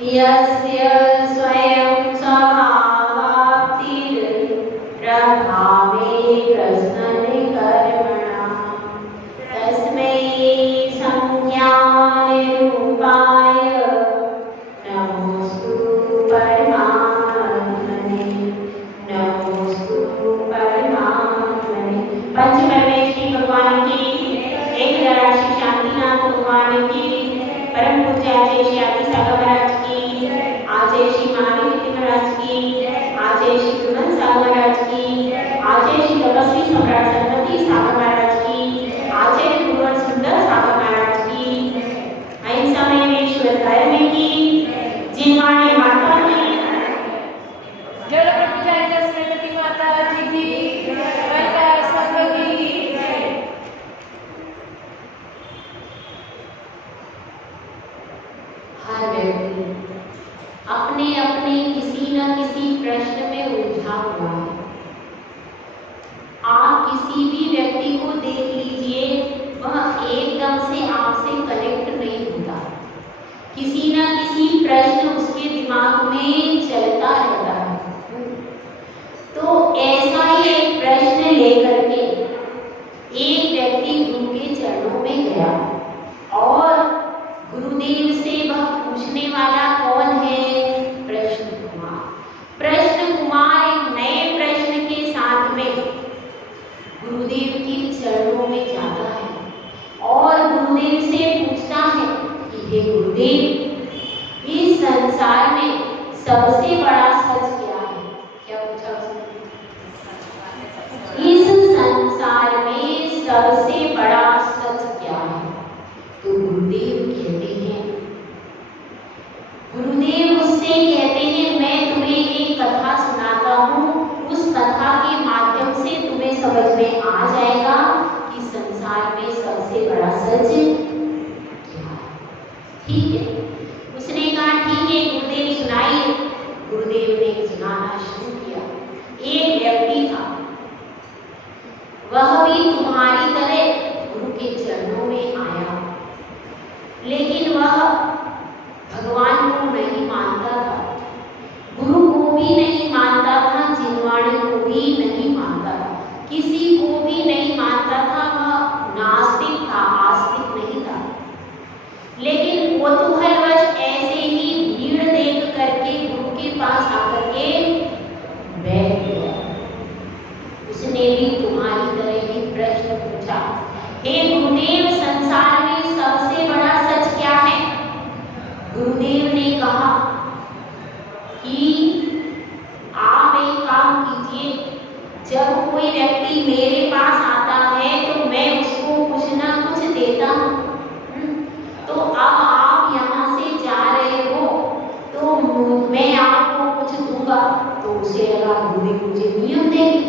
यस्य स्वयं स्वभावाप्तिर्प्रभावे प्रश्ननिकर्मणः तस्मै संज्ञानिरूपाय नमोस्तु परमात्मने नमोस्तु परमात्मने। पंच परमेश्वरी भगवान की एक हजार श्री शांतिनाथ भगवान की परम पूज्य आचार्य श्री आदि सागर महाराज की, आचार्य श्री महावीर महाराज की, आचार्य श्री सुमन सागर महाराज की, आचार्य श्री तपस्वी सम्राट सरस्वती सागर महाराज की, आचार्य गुरुवर सुंदर सागर महाराज की, अहिंसा में ईश्वर धर्म की, जिनवाणी माता की, जगत जय सरस्वती माता जी की, वैका सरस्वती की जय। हर व्यक्ति अपने अपने किसी न किसी प्रश्न में उलझा हुआ है। आप किसी भी व्यक्ति को देख लीजिए, वह एकदम से आपसे कनेक्ट नहीं होता। किसी न किसी प्रश्न उसके दिमाग में चलता रहता है। तो ऐसा ही एक प्रश्न लेकर के एक व्यक्ति गुरु के चरणों में गया और गुरुदेव से वह पूछने वाला कौन है? प्रश्न कुमार। प्रश्न कुमार एक नए प्रश्न के साथ में गुरुदेव के चरणों में जाता है और गुरुदेव से पूछता है कि हे गुरुदेव, इस संसार में सबसे बड़ा सच क्या है? क्या पूछा उसने? इस संसार में सबसे बड़ा सच क्या है? तो गुरुदेव कहते हैं, गुरुदेव उससे कहते हैं, मैं तुम्हें एक कथा सुनाता हूँ, उस कथा के माध्यम से तुम्हें समझ में आ जाएगा कि संसार में सबसे बड़ा सच क्या है। ठीक है, उसने कहा ठीक है गुरुदेव सुनाइए। गुरुदेव ने सुनाना शुरू किया। एक व्यक्ति था, वह भी तुम्हारी तरह गुरु के चरणों में आया, लेकिन वह भगवान को नहीं मानता था, गुरु को भी नहीं मानता था, जिनवाणी को भी नहीं मानता था, किसी को भी नहीं मानता था। वह नास्तिक था, आस्तिक नहीं था। लेकिन कौतूहलवश ऐसे ही भीड़ देख करके गुरु के पास आकर के बैठ गया। उसने भी तुम्हारी तरह ही प्रश्न पूछा, हे गुरुदेव, संसार में सबसे बड़ा सच क्या है? गुरुदेव ने कहा कि आप एक काम कीजिए, जब कोई व्यक्ति मेरे पास आता है तो मैं उसको कुछ ना कुछ देता हूँ। तो अब आप यहाँ से जा रहे हो तो मैं आपको कुछ दूंगा। तो उसे लगा गुरुदेव मुझे नियम देंगे।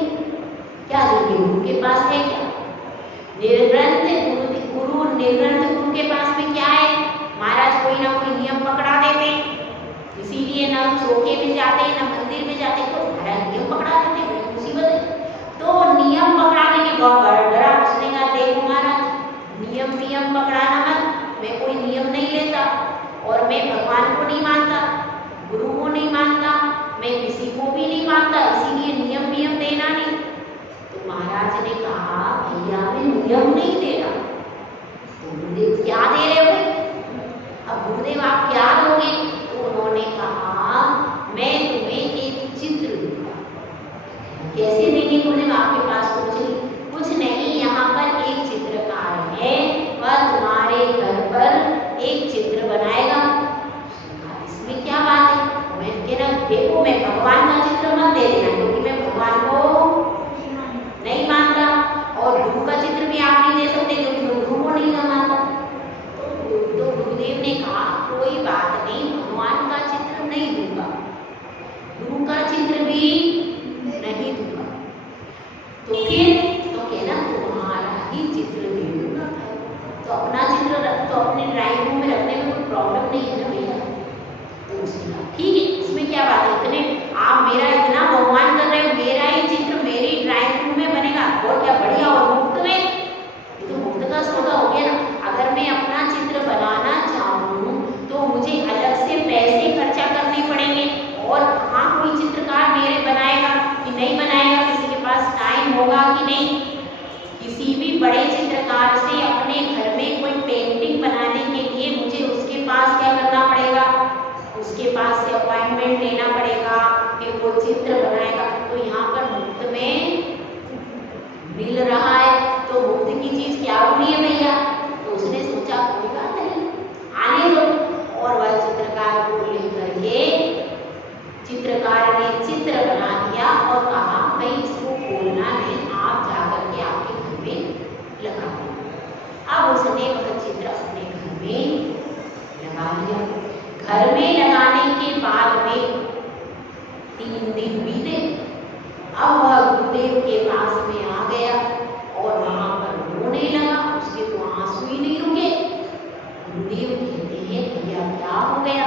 क्या देंगे? गुरु के पास है क्या? निर्ग्रंथ गुरु, निर्ग्रंथ गुरु के पास में क्या है? महाराज कोई ना कोई नियम पकड़ा देते, इसीलिए ना चौके में जाते ना मंदिर में जाते, तो महाराज नियम पकड़ा देते, बड़ी मुसीबत है। तो नियम पकड़ाने के बहुत डरा। उसने कहा देखो महाराज, नियम पकड़ाना मत, मैं कोई नियम नहीं लेता और मैं भगवान को नहीं मानता, गुरु को नहीं मानता, मैं किसी को भी नहीं मानता, इसीलिए नियम देना नहीं। तो महाराज ने कहा भैया मैं नियम नहीं दे रहा। तो गुरुदेव क्या दे रहे हो? अब गुरुदेव आप क्या दोगे? तो उन्होंने कहा मैं तुम्हें एक चित्र दूंगा। कैसे देंगे गुरुदेव? आपके पास कुछ नहीं, यहाँ पर एक चित्रकार है, वह तुम्हारे घर पर एक चित्र बनाएगा। इसमें क्या बात है? मैं कहना देखो, मैं भगवान का चित्र मत दे देना, क्योंकि मैं भगवान को नहीं मानता, और गुरु का चित्र भी आप नहीं दे सकते क्योंकि मैं गुरु को नहीं मानता। तो होगा कि नहीं? किसी भी बड़े चित्रकार से अपने घर में कोई पेंटिंग बनाने के लिए मुझे उसके पास क्या करना पड़ेगा? उसके पास से अपॉइंटमेंट लेना पड़ेगा, फिर वो चित्र बनाएगा। तो यहाँ पर मुफ्त में मिल रहा है, तो मुफ्त की चीज क्या हो रही है भैया? तो उसने सोचा कोई बात नहीं, आने दो। और वह चित्रकार को लेकर के चित्रकार ने चित्र बना दिया और कहा भाई इसको खोलना नहीं, आप जाकर के आपके घर में लगा दो। अब उसने वह चित्र अपने घर में लगा लिया। घर में लगाने के बाद में 3 दिन बीते। अब वह गुरुदेव के पास में आ गया और वहां पर रोने लगा। उसके तो आंसू ही नहीं रुके। गुरुदेव कहते हैं भैया क्या हो गया?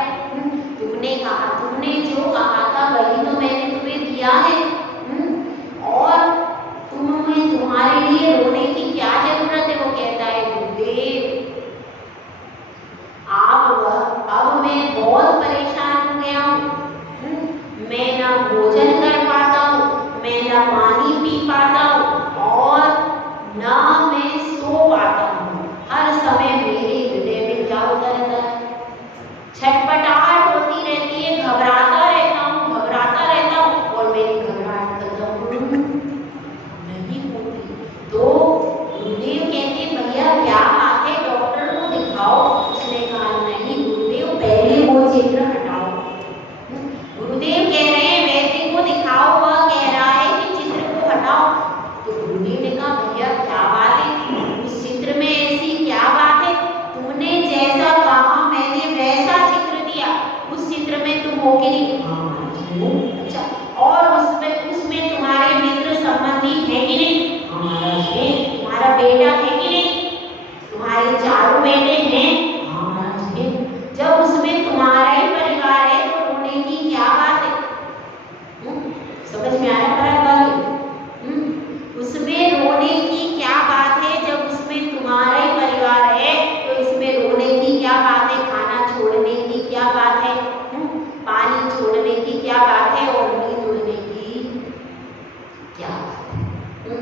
तुमने जो कहा था वही तो मैंने तुम्हें दिया है, और तुम्हारे लिए रोने की क्या जरूरत है? वो कहता है गुरुदेव अब मैं बहुत परेशान हो गया हूँ। मैं ना भोजन कर पाता हूँ, मैं ना पानी पी पाता हूँ और ना मैं सो पाता हूँ। हर समय मेरे हृदय में क्या होता रहता है? छटपटाहट होती रहती है, घबराता रहता हूँ और मेरी घबराहट खत्म नहीं होती। तो गुरुदेव कहते भैया क्या बात है, डॉक्टर को दिखाओ। उसने कहा नहीं गुरुदेव पहले वो चित्र हटाओ। गुरुदेव कह रहे हैं वैद्य को दिखाओ, वह कह रहा है कि चित्र को हटाओ। तो गुरुदेव ने कहा भैया क्या बात है, उस चित्र में ऐसी क्या बात है? तुमने जैसा कहा मैंने वैसा चित्र दिया, उस चित्र में तुम हो कि नहीं? अच्छा, और उसमें तुम्हारे मित्र संबंधी है कि नहीं? तुम्हारा बेटा है कि नहीं? तुम्हारे चारों बेटे हैं? जब उसमें तुम्हारा ही परिवार है तो रोने की क्या बात है? समझ में आया पराग? उसमें रोने की क्या बात है? जब उसमें तुम्हारा ही परिवार है तो इसमें रोने की क्या बात है? खाना छोड़ने की क्या बात है? पानी छोड़ने की क्या बात है? और नींद उड़ने की क्या बात है?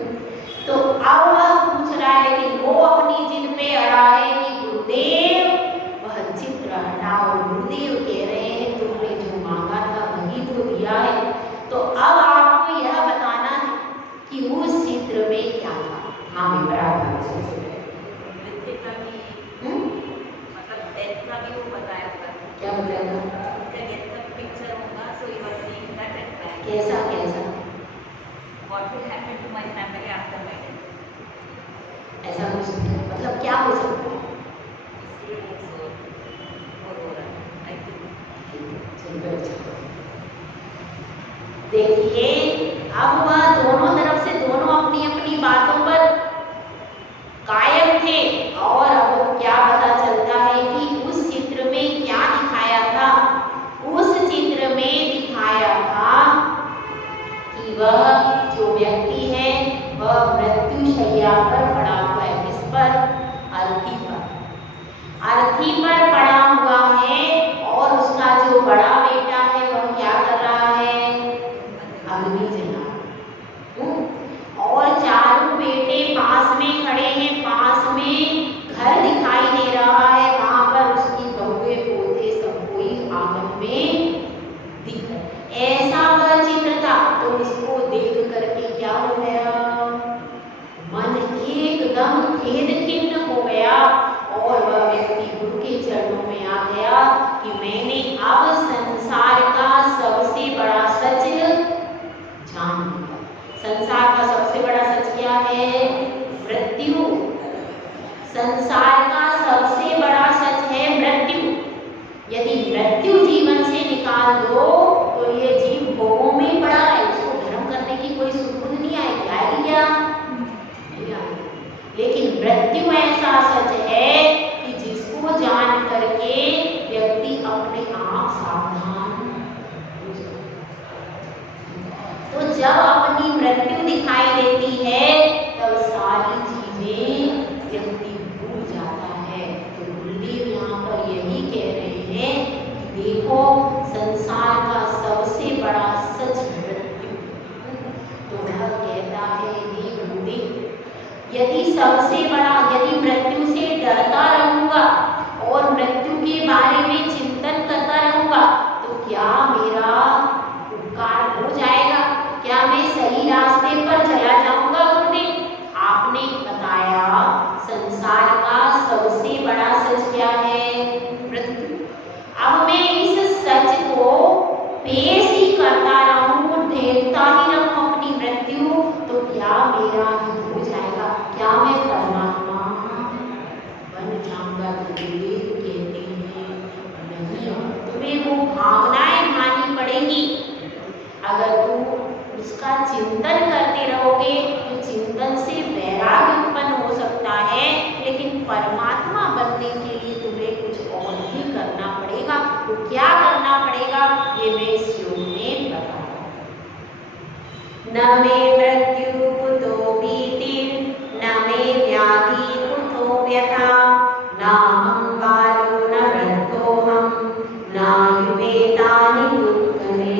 तो अब वह पूछ रहा है कि वो अपनी जिद पे अड़ा है कि गुरुदेव वह चित्र हटाओ। गुरुदेव कह रहे हैं तुमने जो मांगा था वही तो दिया है। तो अब आपको यह बताना है कि उस चित्र में क्या था। हाँ बराबर क्या बताया? कैसा कैसा? What will happen to my family after my death? ऐसा हो सकता है, मतलब क्या हो सकता है? देखिए अब वह दोनों तरफ से दोनों अपनी अपनी बातों पर कायम थे और अब क्या पता चलता है कि उस चित्र में क्या दिखाया था? उस चित्र में दिखाया था कि वह जो व्यक्ति है वह मृत्यु शैया पर पड़ा हुआ है। किस पर? अर्थी पर। अर्थी पर पड़ा हुआ है और उसका जो बड़ा बेटा है वह क्या कर रहा है? अग्नि जला। और चारों बेटे पास में खड़े हैं, पास में घर दिखाई दे रहा है, वहां पर उसकी बहुए पोते सब कोई आंगन में दिख रहे। ऐसा वह चित्र था। तो इसको देख करके क्या हो गया? मन एकदम खेद खिन्न हो गया और वह व्यक्ति गुरु के चरणों में आ गया कि मैंने अब संसार का सबसे बड़ा सच जान लिया। संसार का सबसे बड़ा सच क्या है? मृत्यु। संसार का सबसे बड़ा सच है मृत्यु। यदि मृत्यु जीवन से निकाल दो तो ये जीव भोगों में पड़ा है, उसको धर्म करने की कोई सुबुध नहीं आएगी। आएगी क्या? नहीं आएगी। लेकिन मृत्यु ऐसा सच है कि जिसको जान करके व्यक्ति अपने आप सावधान हो जाए। तो जब अपनी मृत्यु दिखाई देती है तब सारी चीजें व्यक्ति भूल जाता है। तो गुरुदेव यहाँ पर यही कह रहे हैं कि देखो संसार का सबसे बड़ा सच मृत्यु। तो वह कहता है यदि मृत्यु से डरता रहूंगा और मृत्यु के बारे में चिंतन करता रहूंगा तो क्या मेरा उपकार हो जाएगा? क्या मैं सही रास्ते पर चला जाऊंगा? गुरुदेव, आपने बताया संसार का सबसे बड़ा सच क्या है? मृत्यु। अब मैं इस सच को पेश ही करता रहूं, ढेरता ही रहूं अपनी मृत्यु, तो क्या मेरा हित हो जाएगा? क्या मैं परमात्मा बन जाऊंगा? गुरुदेव कहते हैं नहीं, तुम्हें वो भावनाएं माननी पड़ेगी। अगर तुम उसका चिंतन करते रहोगे तो चिंतन से वैराग्य उत्पन्न हो सकता है, लेकिन परमात्मा बनने के लिए तुम्हें कुछ और भी करना पड़ेगा। तो क्या करना पड़ेगा ये मैं इस योग में बताऊंगा। न मे मृत्यु कुतो भीतिर्, न मे व्याधि कुतो व्यथा, नाहं बालो न वृद्धोऽहं, नायुवेतानि उत्कले।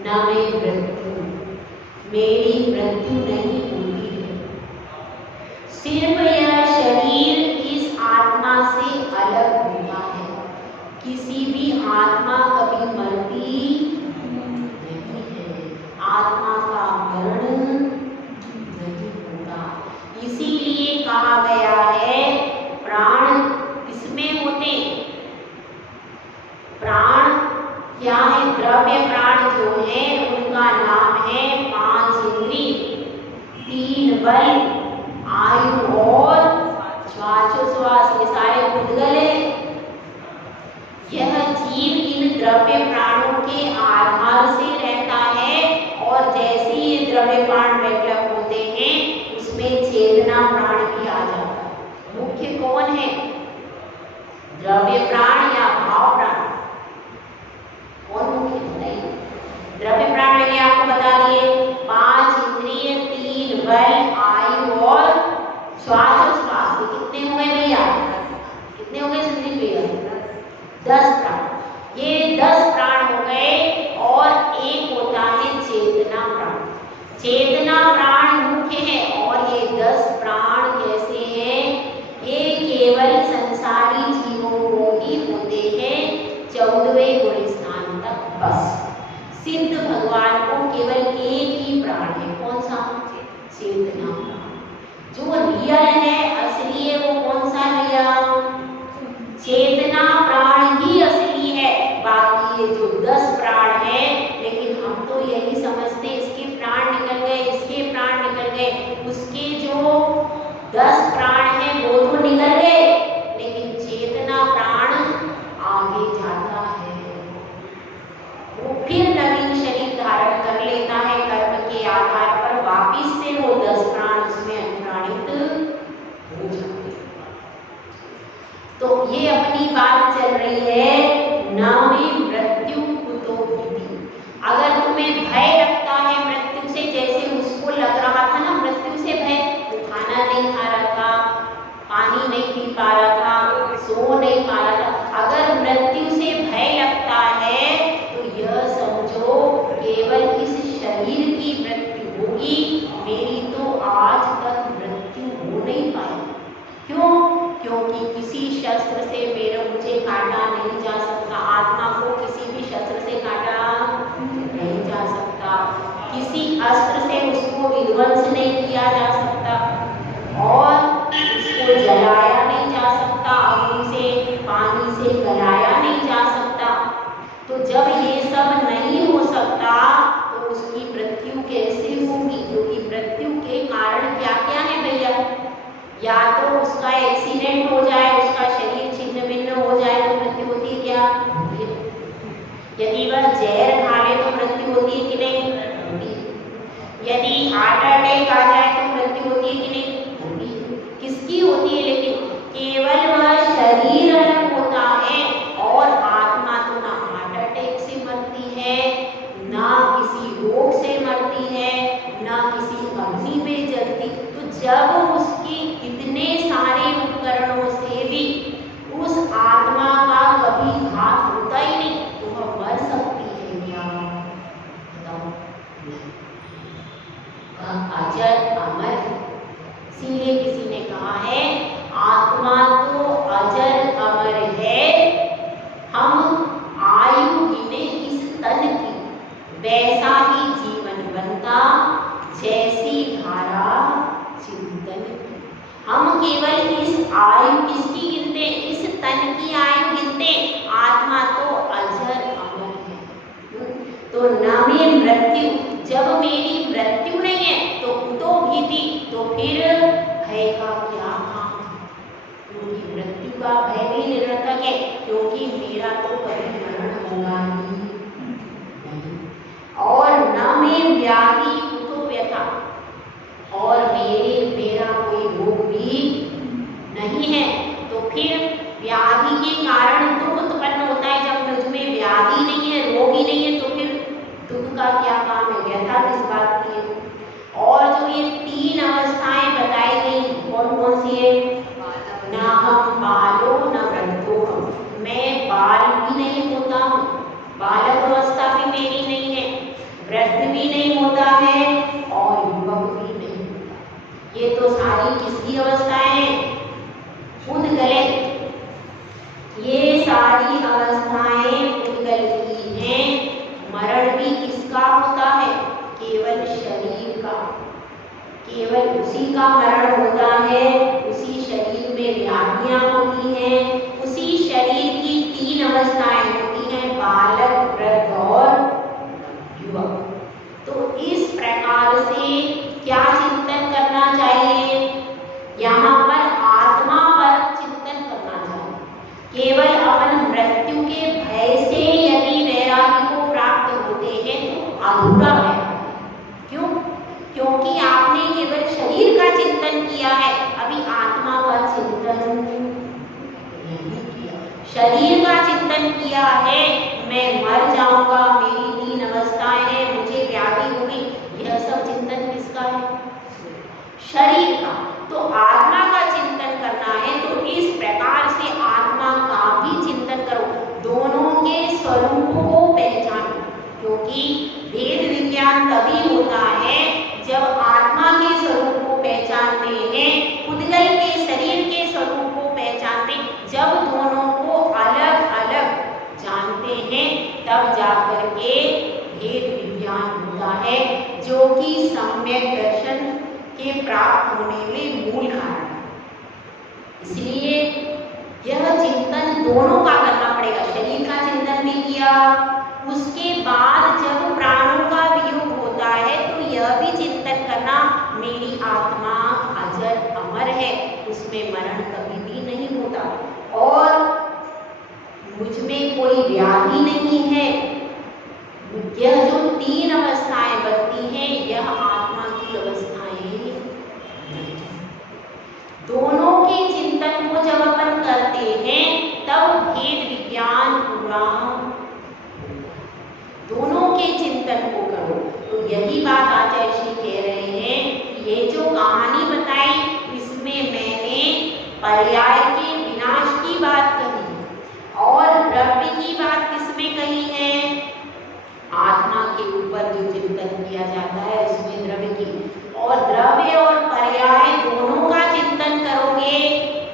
न मे मृत्यु, मेरी मृत्यु नहीं होती है। सिर्फ यह शरीर इस आत्मा से अलग होता है। किसी भी आत्मा कभी मरती नहीं है, आत्मा का मरण नहीं होता। इसीलिए कहा गया है प्राण किसमें होते? प्राण क्या है? द्रव्य प्राण जो है उनका नाम है 5 इंद्रिय, 3 बल, आयु और श्वासोच्छ्वास। ये सारे भूतगल है। यह जीव इन द्रव्य प्राणों के आधार से रहता है और जैसे ही ये द्रव्य प्राण डेवलप होते हैं उसमें चेतना प्राण भी आ जाता है। मुख्य कौन है? द्रव्य प्राण या भाव प्राण? कौन मुख्य? नहीं, द्रव्य प्राण मैंने आपको बता दिए 5 इंद्रिय, 3 बल, आयु और श्वासोच्छ्वास। कितने हो गए भैया? कितने हो गए संदीप भैया? 10 प्राण। ये 10 प्राण हो गए और एक होता है चेतना प्राण। चेतना प्राण मुख्य है और ये 10 प्राण कैसे हैं? ये केवल संसारी जीवों को ही होते हैं 14वें गुण स्थान तक बस। सिद्ध भगवान को केवल एक ही प्राण है। कौन सा? चेतना प्राण। जो रियल है, असली है, वो कौन सा भैया? चेतना प्राण ही असली है। बाकी ये जो 10 प्राण है, लेकिन हम तो यही समझते इसके प्राण निकल गए, इसके प्राण निकल गए। उसके जो 10 प्राण है वो तो निकल गए, लेकिन चेतना प्राण आगे जाता है। वो फिर नवीन शरीर धारण कर लेता है कर्म के आधार पर। वापिस से वो 10 प्राण उसमें अनुप्राणित हो जाते हैं। तो ये अपनी बात चल रही है न मे मृत्यु कुतो भीति। अगर तुम्हें भय लगता है मृत्यु से, जैसे उसको लग रहा था ना मृत्यु से भय, वो खाना नहीं खा रहा था, पानी नहीं पी पा रहा था, सो नहीं पा रहा था। अगर मृत्यु से भय लगता है तो यह समझो केवल इस शरीर की मृत्यु होगी, मेरी तो आज तक मृत्यु हो नहीं पाई। क्यों? क्योंकि किसी शस्त्र से मुझे काटा नहीं जा सकता। आत्मा को किसी भी शस्त्र से काटा नहीं जा सकता। किसी अस्त्र से उसको विध्वंस नहीं किया जा सकता और उसको जलाया नहीं जा सकता, अग्नि से, पानी से गलाया नहीं जा सकता। तो जब ये सब नहीं हो सकता तो उसकी मृत्यु कैसे होगी? क्योंकि मृत्यु के कारण क्या क्या है भैया? या तो उसका एक्सीडेंट हो जाए, उसका शरीर छिन्न भिन्न हो जाए तो मृत्यु होती है क्या? यदि वह जहर खा ले तो मृत्यु होती है कि नहीं? होती है। यदि हार्ट अटैक आ जाए तो मृत्यु होती है कि नहीं? होती है। किसकी होती है? लेकिन केवल वह शरीर अलग होता है और आत्मा तो ना हार्ट अटैक से मरती है, ना किसी रोग से मरती है, ना किसी अग्नि में जलती। तो जब उसकी इतने सारे उपकरणों से भी उस आत्मा का कभी घात होता ही नहीं तो वह मर सकती है क्या? बताओ। अजर अमर मृत्यु का भय भी निरर्थक है, क्योंकि मेरा तो कभी मरण होगा ही नहीं, और न में व्याधि कुतो व्यथा, और मेरा कोई रोग भी नहीं है। तो फिर व्याधि के कारण दुख उत्पन्न होता है। जब मुझ में व्याधि नहीं है, रोग ही नहीं है, तो फिर दुख का क्या काम है, व्यथा किस बात की है। और जो ये 3 अवस्थाएं बताई गई, कौन कौन सी है, न हम बालो न वृद्धो हम, मैं बाल भी नहीं होता हूँ, बालक अवस्था भी मेरी नहीं है, वृद्ध भी नहीं होता है और युवक भी नहीं होता। ये तो सारी किसकी अवस्थाएं हैं, उद्गल। ये सारी अवस्थाएं उद्गल की हैं। मरण भी किसका होता है, केवल शरीर का, केवल उसी का मरण होता है। उसी शरीर में व्याधियां होती हैं, उसी शरीर की 3 अवस्थाएं होती हैं, बालक, वृद्ध और युवक। तो इस प्रकार से क्या चिंतन करना चाहिए, यहाँ पर आत्मा पर चिंतन करना चाहिए। केवल अपन मृत्यु के भय से यदि वैराग्य को प्राप्त होते हैं तो अधूरा है। क्यों? क्योंकि आपने केवल शरीर का चिंतन किया है, अभी आत्मा का चिंतन नहीं किया। शरीर का चिंतन किया है, मैं मर जाऊंगा, मेरी 3 अवस्थाएं हैं, मुझे व्याधि होगी, यह सब चिंतन किसका है, शरीर का। तो आत्मा का चिंतन करना है तो इस प्रकार से आत्मा का भी चिंतन करो, दोनों के स्वरूपों को पहचानो। क्योंकि भेद विज्ञान तभी होता है जब आत्मा के स्वरूप को पहचानते हैं, उद्गल के शरीर के स्वरूप को पहचानते, जब दोनों को अलग अलग जानते हैं, तब जाकर के भेद विज्ञान होता है, जो कि सम्यक दर्शन के प्राप्त होने में मूल कारण है। इसलिए यह चिंतन दोनों का करना पड़ेगा, शरीर का चिंतन भी किया, उसके बाद जब प्राणों का वियोग होता है तो यह भी चिंतन करना, मेरी आत्मा अजर अमर है, उसमें मरण कभी भी नहीं होता, और मुझ में कोई व्याधि नहीं है। यह जो 3 अवस्थाएं बनती हैं, यह आत्मा की अवस्थाएं नहीं। दोनों के चिंतन को जब अपन करते हैं तब भेद विज्ञान पूरा, दोनों के चिंतन को करो। तो यही बात आचार्य श्री कह रहे हैं, ये जो कहानी बताई इसमें मैंने पर्याय के विनाश की बात कही, और द्रव्य की बात किसमें कही है, आत्मा के ऊपर जो चिंतन किया जाता है उसमें द्रव्य की, और द्रव्य और पर्याय दोनों का चिंतन करोगे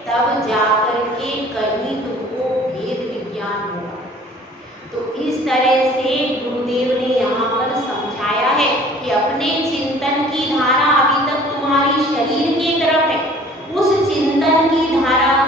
तब जाकर के कहीं तुमको भेद विज्ञान होगा। तो इस तरह से गुरुदेव ने यहाँ पर समझाया है कि अपने चिंतन की धारा अभी तक तुम्हारी शरीर की तरफ है, उस चिंतन की धारा